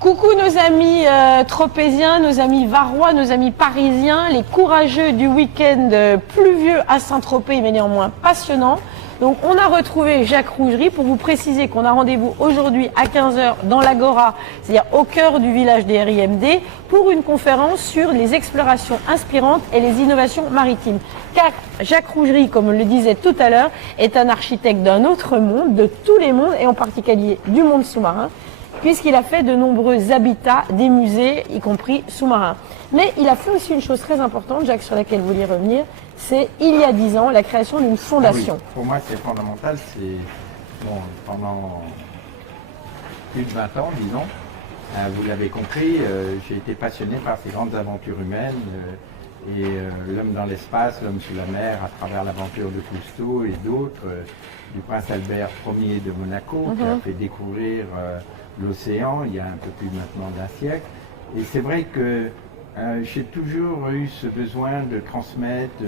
Coucou nos amis tropéziens, nos amis varois, nos amis parisiens, les courageux du week-end pluvieux à Saint-Tropez, mais néanmoins passionnant. Donc on a retrouvé Jacques Rougerie pour vous préciser qu'on a rendez-vous aujourd'hui à 15 h dans l'Agora, c'est-à-dire au cœur du village des RIMD, pour une conférence sur les explorations inspirantes et les innovations maritimes. Car Jacques Rougerie, comme on le disait tout à l'heure, est un architecte d'un autre monde, de tous les mondes, et en particulier du monde sous-marin, puisqu'il a fait de nombreux habitats, des musées, y compris sous-marins. Mais il a fait aussi une chose très importante, Jacques, sur laquelle vous voulez revenir, c'est, il y a 10 ans, la création d'une fondation. Oui, pour moi, c'est fondamental. C'est pendant plus de 20 ans, disons, vous l'avez compris, j'ai été passionné par ces grandes aventures humaines et l'homme dans l'espace, l'homme sous la mer, à travers l'aventure de Cousteau et d'autres, du prince Albert Ier de Monaco, qui a fait découvrir l'océan il y a un peu plus maintenant d'un siècle. Et c'est vrai que j'ai toujours eu ce besoin de transmettre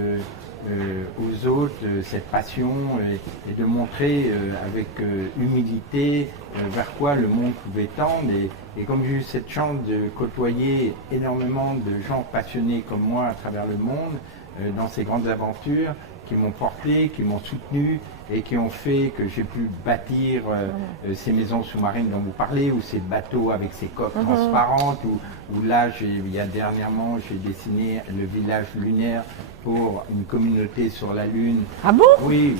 aux autres cette passion et de montrer avec humilité vers quoi le monde pouvait tendre. Et comme j'ai eu cette chance de côtoyer énormément de gens passionnés comme moi à travers le monde, dans ces grandes aventures, qui m'ont porté, qui m'ont soutenu et qui ont fait que j'ai pu bâtir ces maisons sous-marines dont vous parlez, ou ces bateaux avec ces coques transparentes, où là, dernièrement, j'ai dessiné le village lunaire pour une communauté sur la Lune. Ah bon? Oui,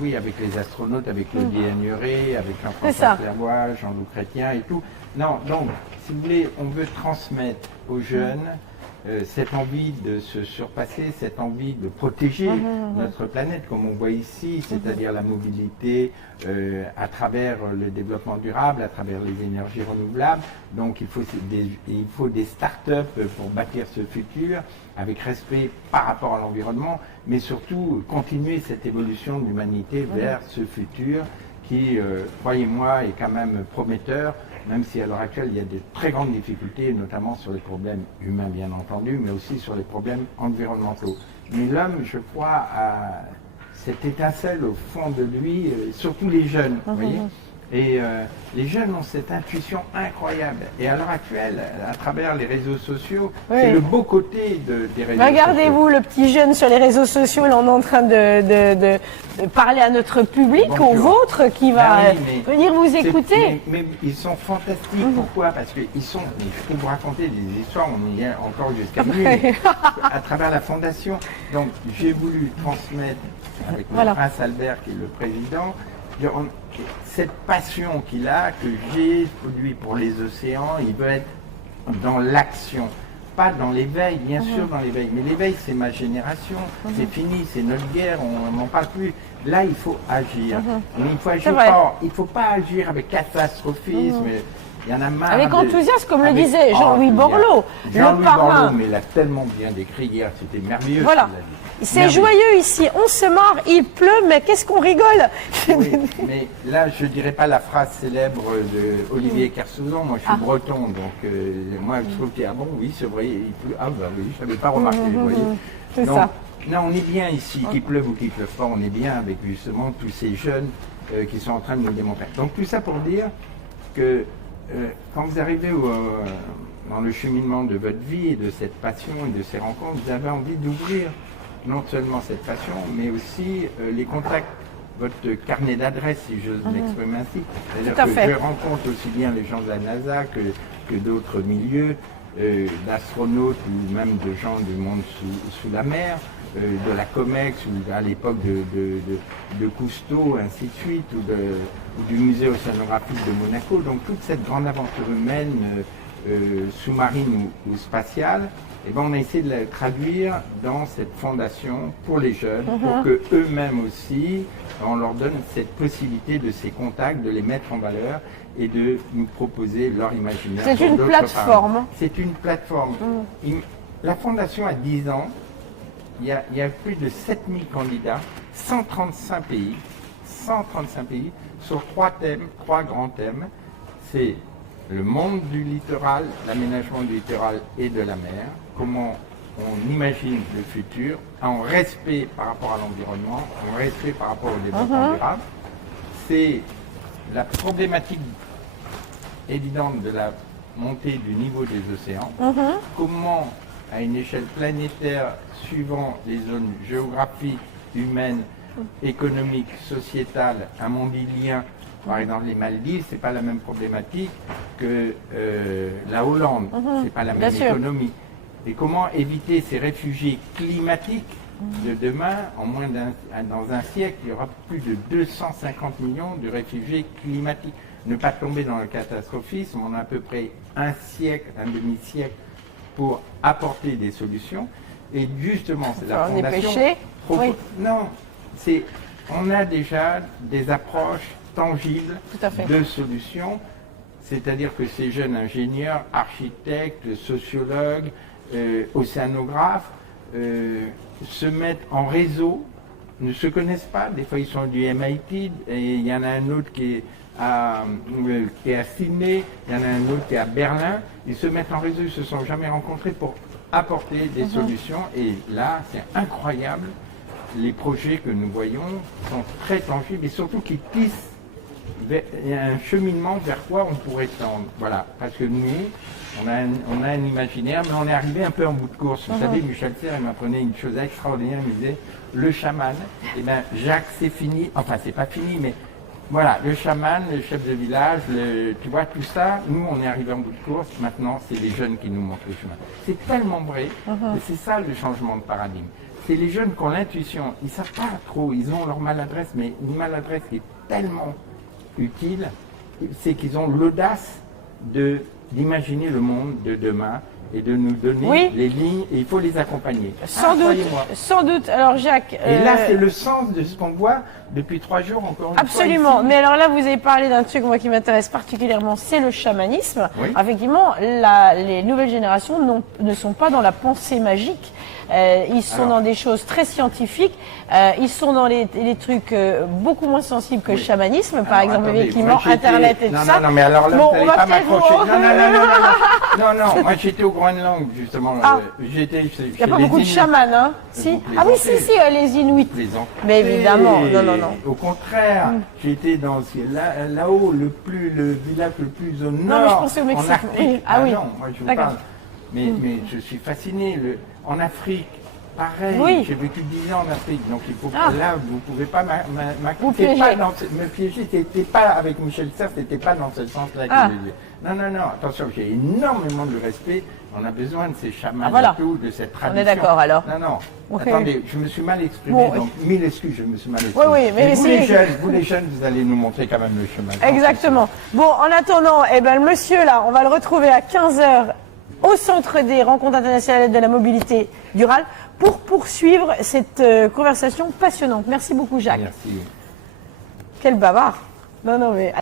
oui, avec les astronautes, avec Claudie Agnuret, avec Jean-François Clairvoy, Jean-Loup Chrétien et tout. Non, donc, si vous voulez, on veut transmettre aux jeunes cette envie de se surpasser, cette envie de protéger notre planète, comme on voit ici, c'est-à-dire la mobilité à travers le développement durable, à travers les énergies renouvelables. Donc il faut des start-up pour bâtir ce futur, avec respect par rapport à l'environnement, mais surtout continuer cette évolution de l'humanité vers ce futur qui, croyez-moi, est quand même prometteur, même si à l'heure actuelle il y a de très grandes difficultés, notamment sur les problèmes humains bien entendu, mais aussi sur les problèmes environnementaux. Mais l'homme, je crois, a cette étincelle au fond de lui, surtout les jeunes, vous voyez. Et les jeunes ont cette intuition incroyable. Et à l'heure actuelle, à travers les réseaux sociaux, c'est le beau côté des réseaux sociaux. Regardez-vous le petit jeune sur les réseaux sociaux, là on est en train de parler à notre public, au vôtre, qui va venir vous écouter. Mais ils sont fantastiques. Pourquoi? Parce qu'ils sont, je peux vous raconter des histoires, on y est encore jusqu'à minuit, à travers la fondation. Donc j'ai voulu transmettre avec le prince Albert, qui est le président, cette passion qu'il a, que j'ai lui pour les océans. Il veut être dans l'action, pas dans l'éveil, bien sûr dans l'éveil, mais l'éveil c'est ma génération, c'est fini, c'est notre guerre, on n'en parle plus. Là il faut agir, mais il faut agir fort, il ne faut pas agir avec catastrophisme. Il y en a marre. Avec enthousiasme, comme le disait Jean-Louis Borloo. Jean-Louis Borloo, mais il a tellement bien décrit hier, c'était merveilleux. Voilà. C'est joyeux ici, on se marre, il pleut, mais qu'est-ce qu'on rigole. Oui, mais là, je ne dirais pas la phrase célèbre de Olivier Kersauzon. Moi, je suis breton, donc moi, je trouve que, ah bon, oui, c'est vrai, il pleut. Ah bah oui, je n'avais pas remarqué, vous voyez. C'est ça. Non, on est bien ici, qu'il pleuve ou qu'il pleuve pas, on est bien avec justement tous ces jeunes qui sont en train de nous démontrer. Donc tout ça pour dire que quand vous arrivez dans le cheminement de votre vie et de cette passion et de ces rencontres, vous avez envie d'ouvrir non seulement cette passion, mais aussi les contacts, votre carnet d'adresses, si j'ose m'exprimer ainsi. C'est-à-dire que je rencontre aussi bien les gens de la NASA que d'autres milieux, d'astronautes ou même de gens du monde sous la mer, de la COMEX ou à l'époque de Cousteau, ainsi de suite, ou du musée océanographique de Monaco. Donc toute cette grande aventure humaine, sous-marine ou spatiale, et ben on a essayé de la traduire dans cette fondation pour les jeunes, pour que eux-mêmes aussi, on leur donne cette possibilité de ces contacts, de les mettre en valeur et de nous proposer leur imaginaire. C'est une plateforme. C'est une plateforme. La fondation a 10 ans, il y a plus de 7000 candidats, 135 pays, sur 3 thèmes, 3 grands thèmes. C'est le monde du littoral, l'aménagement du littoral et de la mer, comment on imagine le futur en respect par rapport à l'environnement, en respect par rapport au développement durable. C'est la problématique évidente de la montée du niveau des océans, comment, à une échelle planétaire, suivant les zones géographiques, humaines, économiques, sociétales, un monde ilien, par exemple les Maldives, c'est pas la même problématique que la Hollande, c'est pas la même économie. Et comment éviter ces réfugiés climatiques de demain, dans un siècle, il y aura plus de 250 millions de réfugiés climatiques. Ne pas tomber dans le catastrophisme, on a à peu près un siècle, un demi-siècle pour apporter des solutions. Et justement, c'est la fondation. Oui. Non, on a déjà des approches tangibles de solutions, c'est-à-dire que ces jeunes ingénieurs, architectes, sociologues, océanographes se mettent en réseau, ne se connaissent pas, des fois ils sont du MIT, et il y en a un autre qui est à Sydney, il y en a un autre qui est à Berlin, ils se mettent en réseau, ils ne se sont jamais rencontrés pour apporter des solutions, et là c'est incroyable, les projets que nous voyons sont très tangibles et surtout qui tissent un cheminement vers quoi on pourrait tendre. Voilà, parce que nous, on a un imaginaire, mais on est arrivé un peu en bout de course. Vous savez, Michel Serres, il m'apprenait une chose extraordinaire, il me disait, le chaman, eh bien Jacques, c'est fini, enfin c'est pas fini, mais voilà, le chaman, le chef de village, tu vois, tout ça, nous on est arrivé en bout de course, maintenant c'est les jeunes qui nous montrent le chemin. C'est tellement vrai, et c'est ça le changement de paradigme. C'est les jeunes qui ont l'intuition, ils ne savent pas trop, ils ont leur maladresse, mais une maladresse qui est tellement utile, c'est qu'ils ont l'audace d'imaginer le monde de demain et de nous donner les lignes, et il faut les accompagner. Sans doute. Alors Jacques... Et là, c'est le sens de ce qu'on voit depuis 3 jours encore une Absolument. fois ici. Mais alors là, vous avez parlé d'un truc moi, qui m'intéresse particulièrement, c'est le chamanisme. Oui. Effectivement, les nouvelles générations ne sont pas dans la pensée magique. Ils sont dans des choses très scientifiques. Ils sont dans les trucs beaucoup moins sensibles que le chamanisme, par exemple, effectivement, Internet et tout ça. Non, mais alors là, bon, vous n'allez pas m'accrocher. Non, moi j'étais au Groenland, justement. J'étais chez il n'y a pas beaucoup de chamans, hein? Si. Ah oui, si, les Inuits. Mais évidemment, non. Au contraire, j'étais dans là-haut, le village le plus au nord. Non, mais je pensais au Mexique. Ah oui. Non, moi je vous parle. Mais je suis fasciné. En Afrique, pareil, j'ai vécu 10 ans en Afrique, donc il faut là, vous ne pouvez pas me piéger, c'était pas avec Michel Serres, c'était pas dans ce sens-là que je l'ai. Non, attention, j'ai énormément de respect, on a besoin de ces chamans et tout, de cette tradition. On est d'accord alors. Non, attendez, je me suis mal exprimé, donc 1000 excuses, je me suis mal exprimé. Oui, mais vous les jeunes, vous allez nous montrer quand même le chemin. Exactement. Bon, en attendant, le monsieur là, on va le retrouver à 15h au centre des rencontres internationales de la mobilité durable pour poursuivre cette conversation passionnante. Merci beaucoup Jacques. Merci. Quel bavard. Non, mais...